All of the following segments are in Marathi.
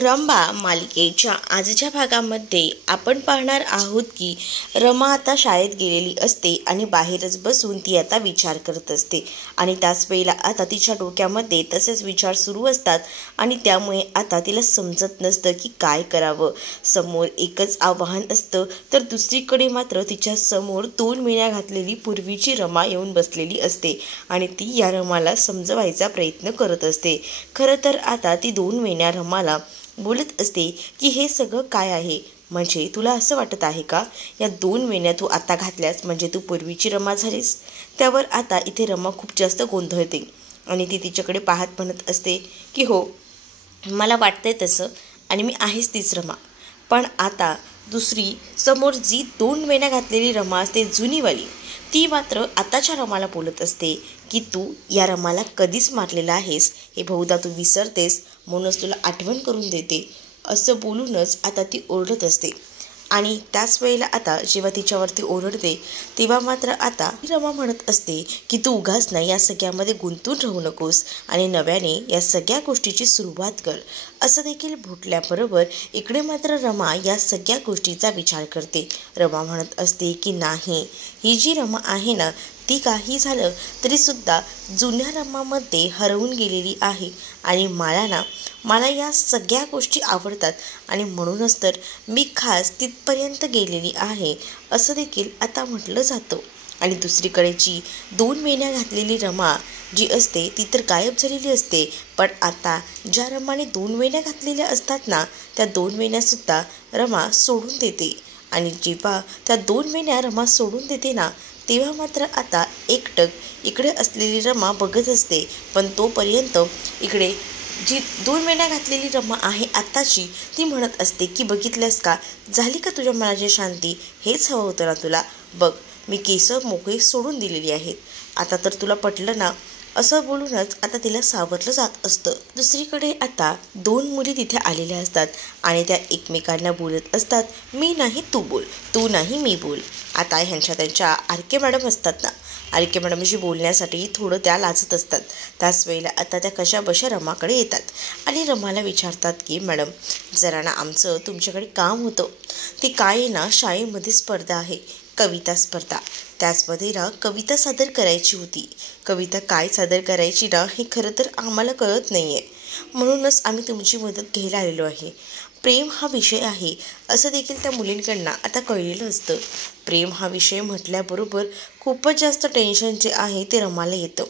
रंभा मालिकेच्या आजच्या भागामध्ये आपण पाहणार आहोत की रमा आता शाळेत गेलेली असते आणि बाहेरच बसून ती आता विचार करत असते आणि त्याच वेळेला आता तिच्या डोक्यामध्ये तसेच विचार सुरू असतात आणि त्यामुळे आता तिला समजत नसतं की काय करावं। समोर एकच आव्हान असतं तर दुसरीकडे मात्र तिच्या समोर 2 वेण्या घातलेली पूर्वीची रमा येऊन बसलेली असते आणि ती या रमाला समजवायचा प्रयत्न करत असते। खरं तर आता ती 2 वेण्या रमाला बोलत असते की हे सगळं काय आहे, म्हणजे तुला असं वाटत आहे का या 2 वेण्या तू आता घातल्यास म्हणजे तू पूर्वीची रमा झालीस। त्यावर आता इथे रमा खूप जास्त गोंधळते आणि ती तिच्याकडे पाहत म्हणत असते की हो मला वाटतंय तसं आणि मी आहेच तीच रमा, पण आता दुसरी समोर जी 2 वेण्या घातलेली रमा असते जुनीवाली ती मात्र आताच्या रमाला बोलत असते की तू या रमाला कधीच मारलेला आहेस, हे बहुधा तू विसरतेस म्हणूनच तुला आठवण करून देते असं बोलूनच आता ती ओरडत असते। आणि त्याच वेळेला आता जेव्हा तिच्यावरती ओरडते तेव्हा मात्र आता रमा म्हणत असते की तू उगाच ना या सगळ्यामध्ये गुंतून राहू नकोस आणि नव्याने या सगळ्या गोष्टीची सुरुवात कर असं देखील म्हटल्याबरोबर इकडे मात्र रमा या सगळ्या गोष्टीचा विचार करते। रमा म्हणत असते की नाही, ही जी रमा आहे ना ती काही झालं तरी सुद्धा जुन्या रमामध्ये हरवून गेलेली आहे आणि मला या सगळ्या गोष्टी आवडतात आणि म्हणूनच तर मी खास तिथपर्यंत गेलेली आहे असं देखील आता म्हटलं जातं। आणि दुसरीकडे जी 2 वेण्या घातलेली रमा जी असते ती तर गायब झालेली असते, पण आता ज्या रमाने 2 वेण्या घातलेल्या असतात ना त्या 2 वेण्यासुद्धा रमा सोडून देते आणि जेव्हा त्या 2 वेण्या रमा सोडून देते ना तेव्हा मात्र आता एकटक इकडे असलेली रमा बघत असते, पण तोपर्यंत इकडे जी 2 वेण्या घातलेली रमा आहे आत्ताची ती म्हणत असते की बघितलंस का, झाली का तुझ्या मनाची शांती, हेच हवं होतं ना तुला, बघ मी केस मोकळी सोडून दिलेली आहेत, आता तर तुला पटलं ना असं बोलूनच आता तिला सावरलं जात असतं। दुसरीकडे आता 2 मुली तिथे आलेल्या असतात आणि त्या एकमेकांना बोलत असतात, मी नाही तू बोल, तू नाही मी बोल। आता ह्यांच्या त्यांच्या आरके मॅडम असतात ना, आरके मॅडमशी बोलण्यासाठी थोडं त्या लाजत असतात। त्याच वेळेला आता त्या कशा बशा रमाकडे येतात आणि रमाला विचारतात की मॅडम जरा ना आमचं तुमच्याकडे काम होतं, ते काय ना शाळेमध्ये स्पर्धा आहे, कविता स्पर्धा, त्याचमध्ये ना कविता सादर करायची होती। कविता काय सादर करायची ना हे खरं तर आम्हाला कळत नाही आहे, म्हणूनच आम्ही तुमची मदत घ्यायला आलेलो आहे। प्रेम हा विषय आहे असं देखील त्या मुलींकडनं आता कळलेलं असतं। प्रेम हा विषय म्हटल्याबरोबर खूपच जास्त टेन्शन जे आहे ते रमाला येतं,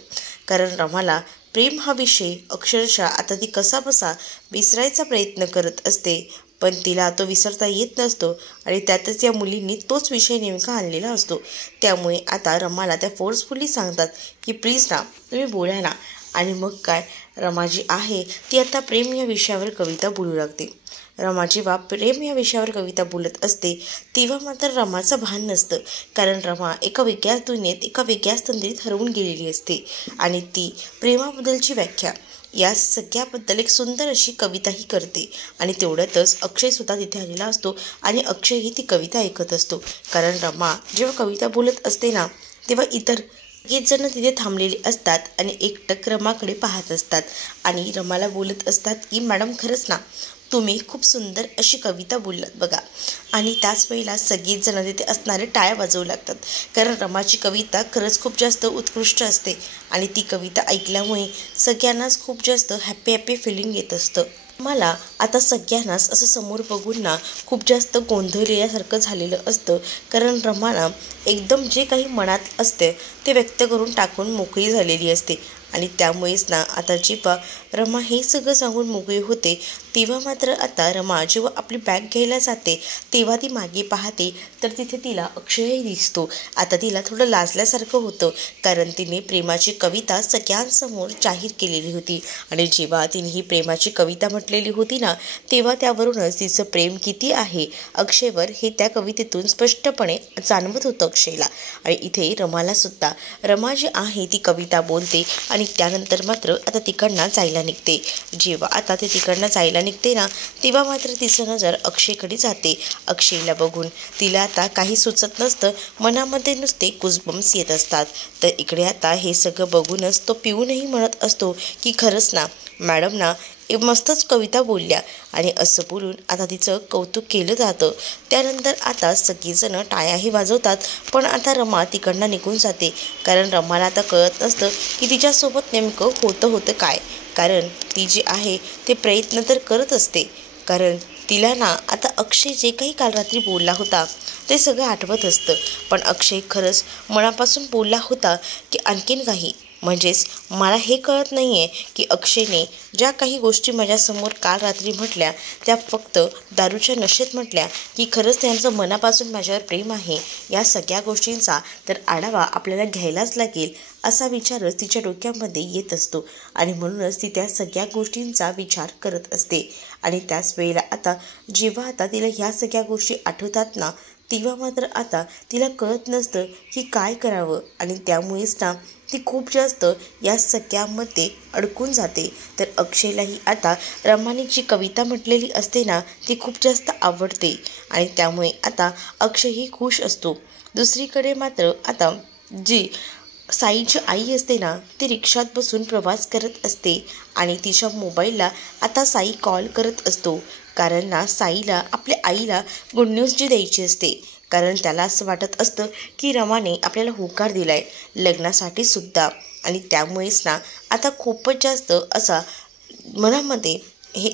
कारण रमाला प्रेम हा विषय अक्षरशः आता ती कसाबसा विसरायचा प्रयत्न करत असते, पण तिला तो विसरता येत नसतो आणि त्यातच या मुलींनी तोच विषय नेमका आणलेला असतो। त्यामुळे आता रमाला त्या फोर्सफुली सांगतात की प्लीज ना तुम्ही बोला ना, आणि मग काय रमा जी आहे ती आता प्रेम या विषयावर कविता बोलू लागते। रमा जेव्हा प्रेम या विषयावर कविता बोलत असते तेव्हा मात्र रमाचं भान नसतं, कारण रमा एका वेगळ्याच दुनियेत एका वेगळ्याच तंद्रीत हरवून गेलेली असते आणि ती प्रेमाबद्दलची व्याख्या या सगळ्याबद्दल एक सुंदर अशी कविताही करते। आणि तेवढ्यातच अक्षयसुद्धा तिथे आलेला असतो आणि अक्षयही ती कविता ऐकत असतो, कारण रमा जेव्हा कविता बोलत असते ना तेव्हा इतर एक जण तिथे थांबलेले असतात आणि एकटक रमाकडे पाहत असतात आणि रमाला बोलत असतात की मॅडम खरंच ना तुम्ही खूप सुंदर अशी कविता बोललात बघा। आणि त्याच वेळेला सगळीच जण तिथे असणारे टाळ्या वाजवू लागतात, कारण रमाची कविता खरंच खूप जास्त उत्कृष्ट असते आणि ती कविता ऐकल्यामुळे सगळ्यांनाच खूप जास्त हॅपी फिलिंग येत असतं। मला आता सगळ्यांनाच असं समोर बघून ना खूप जास्त गोंधळल्यासारखं झालेलं असतं, कारण रमाला एकदम जे काही मनात असते ते व्यक्त करून टाकून मोकळी झालेली असते आणि त्यामुळेच ना आता जेव्हा रमा हे सगळं सांगून मोकळी होते तेव्हा मात्र आता रमा जेव्हा आपली बॅग घ्यायला जाते तेव्हा ती मागे पाहते तर तिथे तिला अक्षयही दिसतो। आता तिला थोडं लाजल्यासारखं होतं, कारण तिने प्रेमाची कविता सगळ्यांसमोर जाहीर केलेली होती आणि जेव्हा तिने ही प्रेमाची कविता म्हटलेली होती ना तेव्हा त्यावरूनच तिचं प्रेम किती आहे अक्षयवर हे त्या कवितेतून स्पष्टपणे जाणवत होतं अक्षयला। आणि इथे रमाला सुद्धा रमा जी आहे ती कविता बोलते आणि त्यानंतर मात्र आता तिकडनं जायला निघते। जेव्हा आता ते तिकडनं जायला निघते ना तेव्हा मात्र तिचं नजर अक्षयकडे जाते। अक्षयला बघून तिला आता काही सुचत नसतं, मनामध्ये नुसते गुजबम्स येत असतात। तर इकडे आता हे सगळं बघूनच तो पिऊनही म्हणत असतो की खरंच ना मॅडम ना मस्तच कविता बोलल्या आणि असं बोलून आता तिचं कौतुक केलं जातं. त्यानंतर आता सगळीजणं टाळ्याही वाजवतात. पण आता रमा तिकडनं निघून जाते, कारण रमाला आता कळत नसतं की तिच्यासोबत नेमकं होतं काय. कारण ती जी आहे ते प्रयत्न तर करत असते, कारण तिला ना आता अक्षय जे काही काल रात्री बोलला होता ते सगळं आठवत असतं. पण अक्षय खरंच मनापासून बोलला होता की आणखीन काही. म्हणजेच मला हे कळत नाही आहे की अक्षयने ज्या काही गोष्टी माझ्यासमोर काल रात्री म्हटल्या त्या फक्त दारूच्या नशेत म्हटल्या की खरंच त्यांचं मनापासून माझ्यावर प्रेम आहे. या सगळ्या गोष्टींचा तर आढावा आपल्याला घ्यायलाच लागेल असा विचारच तिच्या डोक्यामध्ये येत असतो आणि म्हणूनच ती त्या सगळ्या गोष्टींचा विचार करत असते. आणि त्याच वेळेला आता जेव्हा आता तिला ह्या सगळ्या गोष्टी आठवतात ना, तेव्हा मात्र आता तिला कळत नसतं की काय करावं आणि त्यामुळेच ना ती खूप जास्त या सगळ्यामध्ये अडकून जाते. तर अक्षयलाही आता रमाने जी कविता म्हटलेली असते ना ती खूप जास्त आवडते आणि त्यामुळे आता अक्षयही खुश असतो. दुसरीकडे मात्र आता जी साईची आई असते ना ती रिक्षात बसून प्रवास करत असते आणि तिच्या मोबाईलला आता साई कॉल करत असतो. कारण ना साईला आपल्या आईला गुड न्यूज जी द्यायची असते, कारण त्याला असं वाटत असतं की रमाने आपल्याला होकार दिलाय लग्नासाठी सुद्धा. आणि त्यामुळेच ना आता खूपच जास्त असा मनामध्ये हे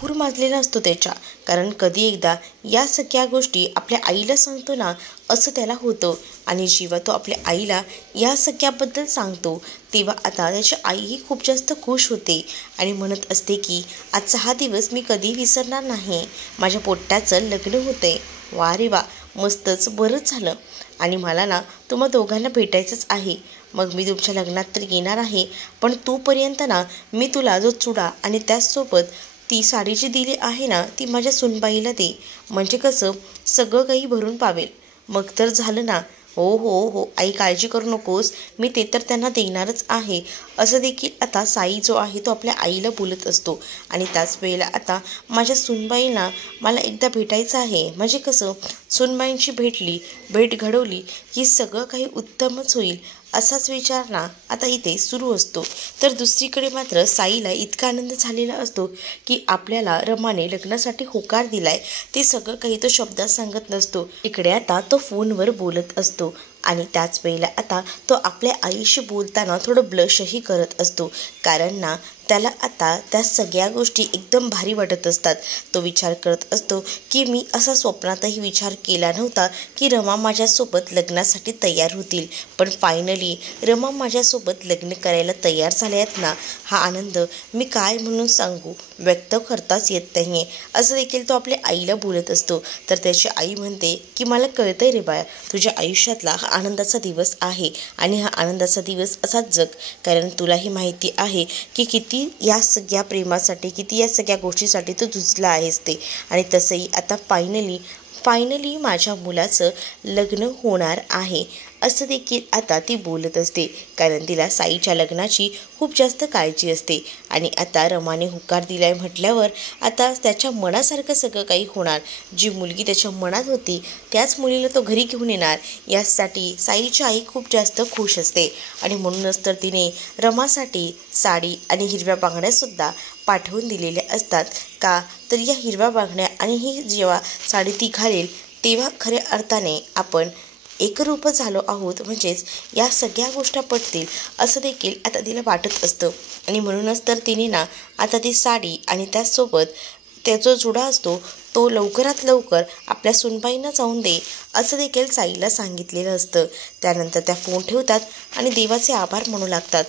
पूर माजलेला असतो त्याच्या, कारण कधी एकदा या सगळ्या गोष्टी आपल्या आईला सांगतो ना असं त्याला होतं. आणि जेव्हा तो आपल्या आईला या सगळ्याबद्दल सांगतो तेव्हा आता त्याची आईही खूप जास्त खुश होते आणि म्हणत असते की आजचा हा दिवस मी कधी विसरणार नाही. माझ्या पोट्ट्याचं लग्न होतंय. वा रे वा, मस्तच, बरंच झालं. आणि मला ना तुम्हा दोघांना भेटायचंच आहे. मग मी तुमच्या लग्नात तर येणार आहे, पण तोपर्यंत ना मी तुला जो चुडा आणि त्याचसोबत ती साडी जी दिली आहे ना ती माझ्या सुनबाईला दे. म्हणजे कसं सगळं काही भरून पावेल. मग तर झालं ना. हो हो हो आई, काळजी करू नकोस, मी ते तर त्यांना देणारच आहे. असं देखील आता साई जो आहे तो आपल्या आईला बोलत असतो. आणि त्याच वेळेला आता माझ्या सुनबाईंना मला एकदा भेटायचं आहे. म्हणजे कसं सुनबाईंची भेट घडवली की सगळं काही उत्तमच होईल असाच विचार ना आता इथे सुरू असतो. तर दुसरीकडे मात्र साईला इतका आनंद झालेला असतो की आपल्याला रमाने लग्नासाठी होकार दिलाय ते सगळं काही तो शब्दात सांगत नसतो. इकडे आता तो फोनवर बोलत असतो आणि त्याच वेळेला आता तो आपल्या आईशी बोलताना थोडं ब्लशही करत असतो, कारण ना त्याला आता त्या सगळ्या गोष्टी एकदम भारी वाटत असतात. तो विचार करत असतो की मी असा स्वप्नातही विचार केला नव्हता की रमा माझ्यासोबत लग्नासाठी तयार होतील, पण फायनली रमा माझ्यासोबत लग्न करायला तयार झाल्या आहेत ना, हा आनंद मी काय म्हणून सांगू, व्यक्त करताच येत नाही आहे. असं देखील तो आपल्या आईला बोलत असतो. तर त्याची आई म्हणते की मला कळतंय रे बाळा, तुझ्या आयुष्यातला हा आनंदाचा दिवस आहे आणि हा आनंदाचा दिवस असाच जग, कारण तुलाही माहिती आहे की किती या सगळ्या प्रेमासाठी, किती या सगळ्या गोष्टीसाठी तू झुजला आहेस ते. आणि तसंही आता फायनली माझ्या मुलाचं लग्न होणार आहे असं देखील आता ती बोलत असते, कारण तिला साईच्या लग्नाची खूप जास्त काळजी असते. आणि आता रमाने होकार दिलाय म्हटल्यावर आता त्याच्या मनासारखं सगळं काही होणार. जी मुलगी त्याच्या मनात होती त्याच मुलीला तो घरी घेऊन येणार, यासाठी साईची आई खूप जास्त खुश असते. आणि म्हणूनच तर तिने रमासाठी साडी आणि हिरव्या बांगड्यासुद्धा पाठवून दिलेल्या असतात. का तर या हिरव्या बांगड्या आणि ही जेव्हा साडी ती घालेल तेव्हा खऱ्या अर्थाने आपण एकरूप झालो आहोत, म्हणजेच या सगळ्या गोष्टी पटतील असं देखील आता तिला वाटत असतं. आणि म्हणूनच तर तिने ना आता ती साडी आणि त्याचसोबत त्याचा जुडा असतो तो लवकरात लवकर आपल्या सुनबाईंना जाऊन दे असं देखील साईला सांगितलेलं असतं. त्यानंतर त्या फोन ठेवतात आणि देवाचे आभार म्हणू लागतात.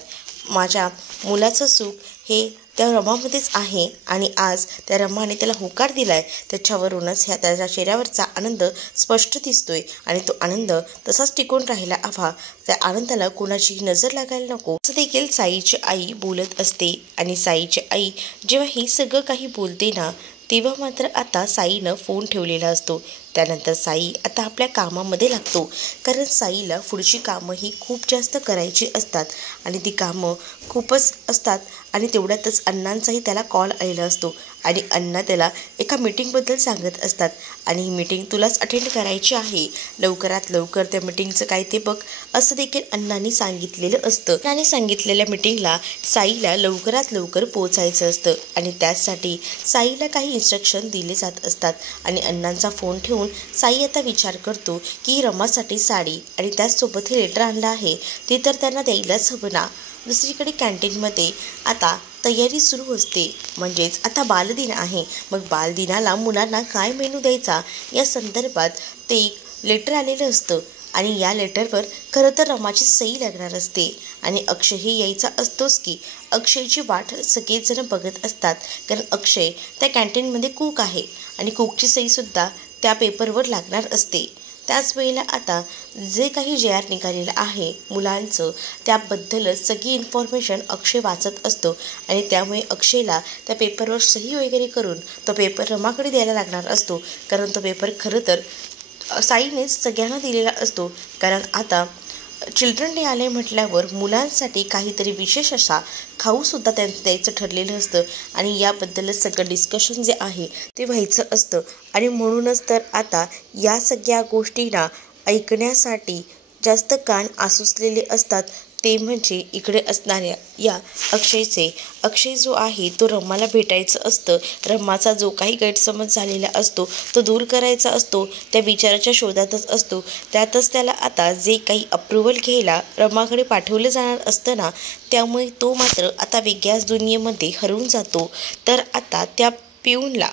माझ्या मुलाचं सुख हे त्या रमामध्येच आहे आणि आज त्या रमाने त्याला होकार दिलाय, त्याच्यावरूनच त्याच्या चेहऱ्यावरचा आनंद स्पष्ट दिसतोय आणि तो आनंद तसाच टिकून राहायला हवा. त्या आनंदाला कोणाची नजर लागायला नको असं देखील साईची आई बोलत असते. आणि साईची आई जेव्हा हे सगळं काही बोलते ना तेव्हा मात्र आता साईनं फोन ठेवलेला असतो. त्यानंतर साई आता आपल्या कामामध्ये लागतो, कारण साईला पुढची कामं ही खूप जास्त करायची असतात आणि ती कामं खूपच असतात. आणि तेवढ्यातच अण्णांचाही त्याला कॉल आलेला असतो आणि अण्णा त्याला एका मीटिंगबद्दल सांगत असतात आणि ही मीटिंग तुलाच अटेंड करायची आहे, लवकरात लवकर त्या मीटिंगचं काय ते बघ असं देखील अण्णांनी सांगितलेलं असतं. अण्णांनी सांगितलेल्या मीटिंगला साईला लवकरात लवकर पोहोचायचं असतं आणि त्यासाठी साईला काही इन्स्ट्रक्शन दिले जात असतात. आणि अण्णांचा फोन ठेवून साई आता विचार करतो की रमासाठी साडी आणि त्याचसोबत हे लेटर आणलं आहे ते तर त्यांना द्यायलाच हवं ना. दुसरीकडे कॅन्टीनमध्ये आता तयारी सुरू असते, म्हणजेच आता बालदिन आहे. मग बालदिनाला मुलांना काय मेनू द्यायचा या संदर्भात ते एक लेटर आलेलं असतं आणि या लेटरवर खरं तर रमाची सही लागणार असते. आणि अक्षयही यायचा असतोच की अक्षयची वाट सगळेजण बघत असतात, कारण अक्षय त्या कॅन्टीनमध्ये कुक आहे आणि कुकची सहीसुद्धा त्या पेपरवर लागणार असते. त्याच वेळेला आता जे काही JR निघालेलं आहे मुलांचं त्याबद्दलच सगळी इन्फॉर्मेशन अक्षय वाचत असतो आणि त्यामुळे अक्षयला त्या पेपरवर सही वगैरे करून तो पेपर रमाकडे द्यायला लागणार असतो, कारण तो पेपर खरं तर साईनेच सगळ्यांना दिलेला असतो. कारण आता चिल्ड्रन डे आले म्हटल्यावर मुलांसाठी काहीतरी विशेष असा खाऊसुद्धा त्यांचं द्यायचं ठरलेलं असतं आणि याबद्दलच सगळं डिस्कशन जे आहे ते व्हायचं असतं. आणि म्हणूनच तर आता या सगळ्या गोष्टींना ऐकण्यासाठी जास्त कान आसुसलेले असतात, ते म्हणजे इकडे असणाऱ्या या अक्षय जो आहे तो रमाला भेटायचं असतं. रमाचा जो काही गैरसमज झालेला असतो तो दूर करायचा असतो, त्या विचाराच्या शोधातच असतो. त्यातच त्याला आता जे काही अप्रुव्हल घ्यायला रमाकडे पाठवलं जाणार असतं ना, त्यामुळे तो मात्र आता वेगळ्याच दुनियेमध्ये हरवून जातो. तर आता त्या पिऊनला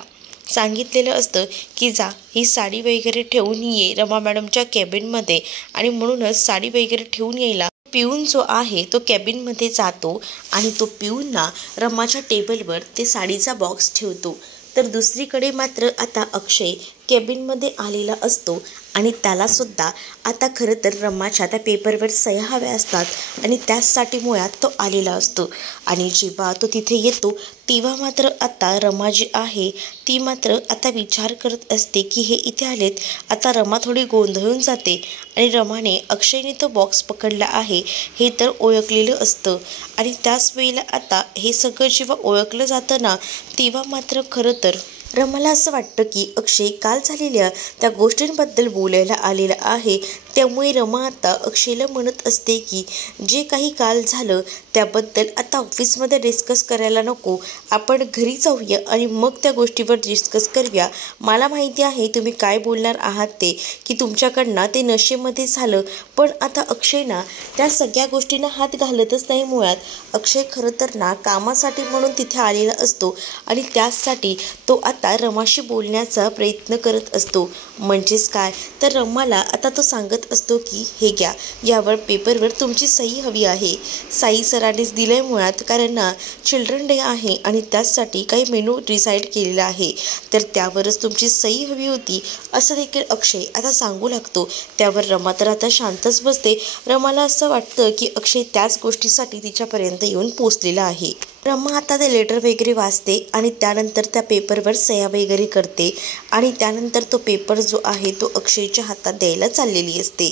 सांगितलेलं असतं की जा ही साडी वगैरे ठेवून ये रमा मॅडमच्या कॅबिनमध्ये, आणि म्हणूनच साडी वगैरे ठेवून यायला पिऊन जो आहे तो कॅबिनमध्ये जातो आणि तो पिऊनना रमाच्या टेबलवर ते साडीचा बॉक्स ठेवतो. तर दुसरीकडे मात्र आता अक्षय कॅबिनमध्ये आलेला असतो आणि त्यालासुद्धा आता खरं तर रमाच्या त्या पेपरवर सह्या हव्या असतात आणि त्याचसाठी मुळात तो आलेला असतो. आणि जेव्हा तो तिथे येतो तेव्हा मात्र आता रमा जी आहे ती मात्र आता विचार करत असते की हे इथे आलेत. आता रमा थोडी गोंधळून जाते आणि रमाने अक्षयने तो बॉक्स पकडला आहे हे तर ओळखलेलं असतं. आणि त्याच वेळेला आता हे सगळं जेव्हा ओळखलं जातं ना, तेव्हा मात्र खरं तर रमाला असं वाटतं की अक्षय काल झालेल्या त्या गोष्टींबद्दल बोलायला आलेला आहे. त्यामुळे रमा आता अक्षयला म्हणत असते की जे काही काल झालं त्याबद्दल आता ऑफिसमध्ये डिस्कस करायला नको, आपण घरी जाऊया आणि मग त्या गोष्टीवर डिस्कस करूया. मला माहिती आहे तुम्ही काय बोलणार आहात ते, की तुमच्याकडनं ते नशेमध्ये झालं, पण आता अक्षय ना त्या सगळ्या गोष्टींना हात घालतच नाही. मुळात अक्षय खरं तर ना कामासाठी म्हणून तिथे आलेला असतो आणि त्याचसाठी तो आता रमाशी बोलण्याचा प्रयत्न करत असतो. म्हणजेच काय तर रमाला आता तो सांगत असतो की हे घ्या, यावर पेपरवर तुमची सही हवी आहे. साई सरांनीच दिलंय मुळात, कारण ना चिल्ड्रन डे आहे आणि त्याचसाठी काही मेनू डिसाईड केलेला आहे, तर त्यावरच तुमची सही हवी होती असं देखील अक्षय आता सांगू लागतो. त्यावर रमा तर आता शांतच बसते. रमाला असं वाटतं की अक्षय त्याच गोष्टीसाठी तिच्यापर्यंत येऊन पोचलेला आहे. रमा आता ते लेटर वगैरे वाचते आणि त्यानंतर त्या पेपरवर सह्या वगैरे करते आणि त्यानंतर तो पेपर जो आहे तो अक्षयच्या हातात द्यायला चाललेली असते.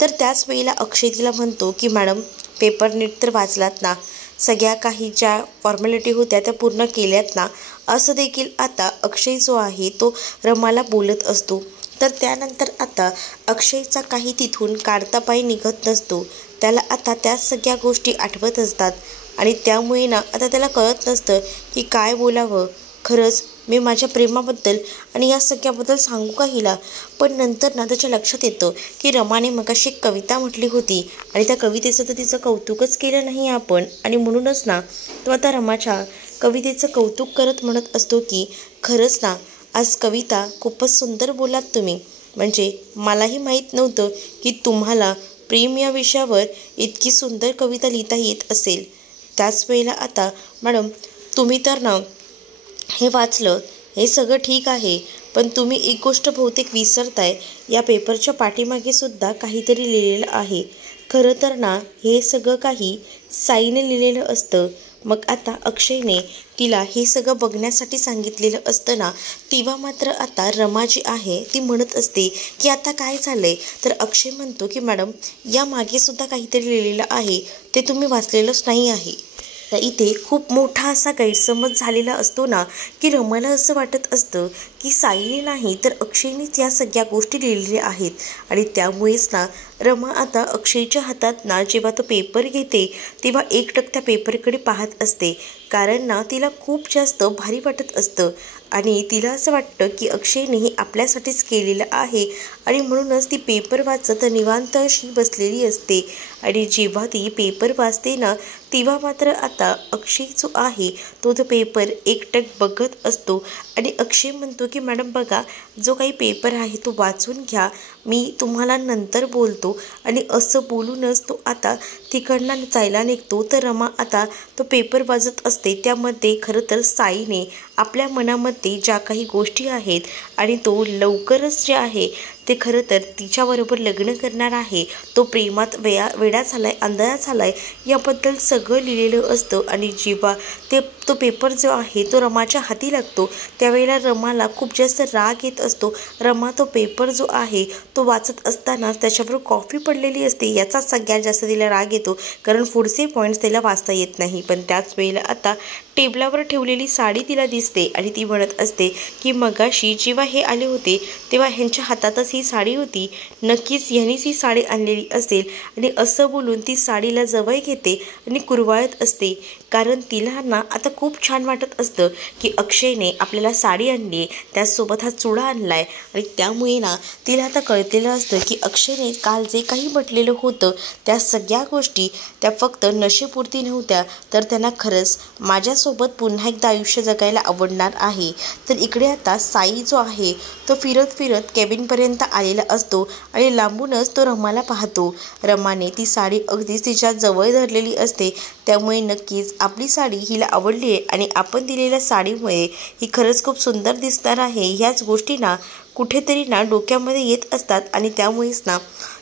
तर त्याच वेळेला अक्षय तिला म्हणतो की मॅडम पेपर नीट तर वाचलात ना, सगळ्या काही ज्या फॉर्मॅलिटी होत्या त्या पूर्ण केल्यात ना, असं देखील आता अक्षय जो आहे तो रमाला बोलत असतो. तर त्यानंतर आता अक्षयचा काही तिथून काढता पाय निघत नसतो. त्याला आता त्या सगळ्या गोष्टी आठवत असतात आणि त्यामुळे ना आता त्याला कळत नसतं की काय बोलावं. खरंच मी माझ्या प्रेमाबद्दल आणि या सगळ्याबद्दल सांगू का हिला, पण नंतर ना त्याच्या लक्षात येतं की रमाने मगाशी एक कविता म्हटली होती आणि त्या कवितेचं तर तिचं कौतुकच केलं नाही आपण, आणि म्हणूनच ना तो आता रमाच्या कवितेचं कौतुक करत म्हणत असतो की खरंच ना आज कविता खूपच सुंदर बोलात तुम्ही, म्हणजे मलाही माहीत नव्हतं की तुम्हाला प्रेम या विषयावर इतकी सुंदर कविता लिहिता येत असेल. त्याच वेळेला आता मॅडम तुम्ही तर ना हे वाचलं हे सगळं ठीक आहे, पण तुम्ही एक गोष्ट बहुतेक विसरताय, या पेपरच्या पाठीमागे सुद्धा काहीतरी लिहिलेलं आहे. खरं तर ना हे सगळं काही साईने लिहिलेलं असतं. मग आता अक्षयने तिला हे सगळं बघण्यासाठी सांगितलेलं असतं ना, तेव्हा मात्र आता रमा जी आहे ती म्हणत असते की आता काय झालंय. तर अक्षय म्हणतो की मॅडम या मागे सुद्धा काहीतरी लिहिलेलं आहे, ते तुम्ही वाचलेलंच नाही आहे. तर इथे खूप मोठा असा गैरसमज झालेला असतो ना, की रमाला असं वाटत असतं की साईने नाही तर अक्षयनेच या सगळ्या गोष्टी लिहिलेल्या आहेत. आणि त्यामुळेच ना रमा आता अक्षयच्या हातात ना जेव्हा तो पेपर घेते तेव्हा एकटक त्या पेपरकडे पाहत असते. कारण ना तिला खूप जास्त भारी वाटत असतं आणि तिला असं वाटतं की अक्षयने हे आपल्यासाठीच केलेलं आहे. आणि म्हणूनच ती पेपर वाचत निवांत अशी बसलेली असते. आणि जेव्हा ती पेपर वाचते ना तेव्हा मात्र आता अक्षय जो आहे तो पेपर एकटक बघत असतो. आणि अक्षय म्हणतो की मॅडम बघा, जो काही पेपर आहे तो वाचून घ्या, मी तुम्हाला नंतर बोलतो. आणि असं बोलूनच तो आता तिकडनं जायला निघतो. तर रमा आता तो पेपर वाचत असते. त्यामध्ये खरं तर साईने आपल्या मनामध्ये ज्या काही गोष्टी आहेत आणि तो लवकरच जे आहे ते खरं तर तिच्याबरोबर लग्न करणार आहे, तो प्रेमात वेडा झालाय, अंधळा झालाय, याबद्दल सगळं लिहिलेलं असतं. आणि जेव्हा तो पेपर जो आहे तो रमाच्या हाती लागतो त्यावेळेला रमाला खूप जास्त राग येत असतो. रमा तो पेपर जो आहे तो वाचत असतानाच त्याच्यावर कॉफी पडलेली असते, याचा सगळ्यात जास्त तिला राग येतो. कारण पुढचे पॉईंट्स तिला वाचता येत नाही. पण त्याच वेळेला आता टेबलावर ठेवलेली साडी तिला दिसते आणि ती म्हणत असते की मगाशी जेव्हा हे आले होते तेव्हा ह्यांच्या हातातच ही साडी होती, नक्कीच ह्यांनीच ही साडी आणलेली असेल. आणि असं बोलून ती साडीला जवळ घेते आणि कुरवाळत असते. कारण तिला ना आता खूप छान वाटत असतं की अक्षयने आपल्याला साडी आणली आहे, त्याचसोबत हा चुडा आणला आहे. आणि त्यामुळे ना तिला आता कळलेलं असतं की अक्षयने काल जे काही म्हटलेलं होतं त्या सगळ्या गोष्टी त्या फक्त नशेपुरती नव्हत्या, तर त्यांना खरंच माझ्यासोबत पुन्हा एकदा आयुष्य जगायला आवडणार आहे. तर इकडे आता साई जो आहे तो फिरत फिरत केबिनपर्यंत आलेला असतो आणि लांबूनच तो रमाला पाहतो. रमाने ती साडी अगदीच तिच्या जवळ धरलेली असते. त्यामुळे नक्कीच आपली साडी हिला आवडली आहे आणि आपण दिलेल्या साडीमुळे ही खरंच खूप सुंदर दिसणार आहे, ह्याच गोष्टी ना कुठेतरी ना डोक्यामध्ये येत असतात. आणि त्यामुळेच ना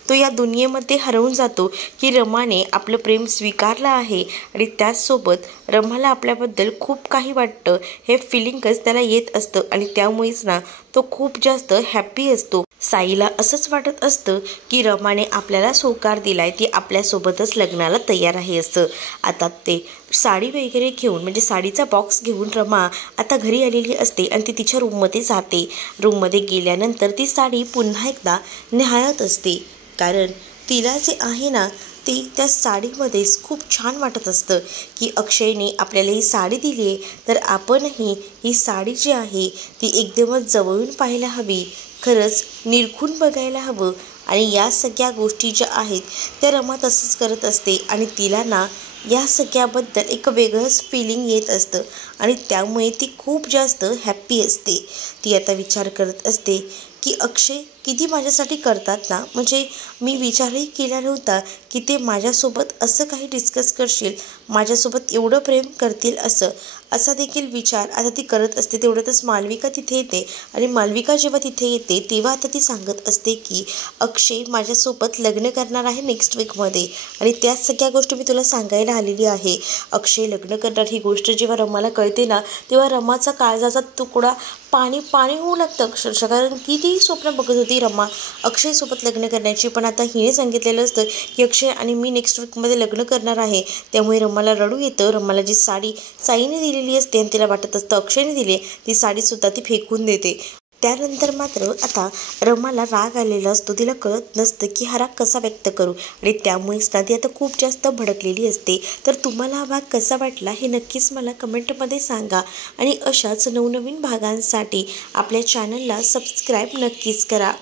तो या दुनियेमध्ये हरवून जातो की रमाने आपलं प्रेम स्वीकारलं आहे आणि त्याचसोबत रमाला आपल्याबद्दल खूप काही वाटतं, हे फिलिंगच त्याला येत असतं. आणि त्यामुळेच ना तो खूप जास्त हॅप्पी असतो. साईला असंच वाटत असतं की रमाने आपल्याला होकार दिलाय, ती आपल्यासोबतच लग्नाला तयार आहे असं. आता ते साडी वगैरे घेऊन म्हणजे साडीचा बॉक्स घेऊन रमा आता घरी आलेली असते आणि ती तिच्या रूममध्ये जाते. रूममध्ये गेल्यानंतर ती साडी पुन्हा एकदा निहाळत असते. कारण तिला जे आहे ना ते त्या साडीमध्येच खूप छान वाटत असतं की अक्षयने आपल्याला ही साडी दिली आहे, तर आपणही ही साडी जी आहे ती एकदमच जवळून पाहायला हवी, खरंच निरखून बघायला हवं. आणि या सगळ्या गोष्टी ज्या आहेत त्या रमा तसंच करत असते. आणि तिला ना या सगळ्याबद्दल एक वेगळंच फिलिंग येत असतं आणि त्यामुळे ती खूप जास्त हॅप्पी असते. ती आता विचार करत असते की अक्षय किती माझ्यासाठी करतात ना, म्हणजे मी विचारही केला नव्हता की ते माझ्यासोबत असं काही डिस्कस करशील, माझ्यासोबत एवढं प्रेम करतील असा देखील विचार आता ती करत असते. तेवढ्यातच मालविका तिथे येते आणि मालविका जेव्हा तिथे येते तेव्हा आता ती सांगत असते की अक्षय माझ्यासोबत लग्न करणार आहे नेक्स्ट वीकमध्ये आणि त्याच सगळ्या गोष्टी मी तुला सांगायला आलेली आहे. अक्षय लग्न करणार ही गोष्ट जेव्हा रमाला कळते ना तेव्हा रमाचा काळजाचा तुकडा पाणी पाणी होऊ लागतं अक्षरशः. कारण किती स्वप्न बघत होती रमा अक्षयसोबत लग्न करण्याची, पण आता हिने सांगितलेलं असतं की अक्षय आणि मी नेक्स्ट वीकमध्ये लग्न करणार आहे. त्यामुळे रमाला रडू येतं. रमाला जी साडी साईने दिलेली असते आणि तिला वाटत असतं अक्षयने दिली, ती साडीसुद्धा ती फेकून देते. त्यानंतर मात्र आता रमाला राग आलेला असतो. तिला कळत नसतं की हा राग कसा व्यक्त करू आणि त्यामुळेच ना ती आता खूप जास्त भडकलेली असते. तर तुम्हाला हा भाग कसा वाटला हे नक्कीच मला कमेंटमध्ये सांगा आणि अशाच नवनवीन भागांसाठी आपल्या चॅनलला सबस्क्राईब नक्कीच करा.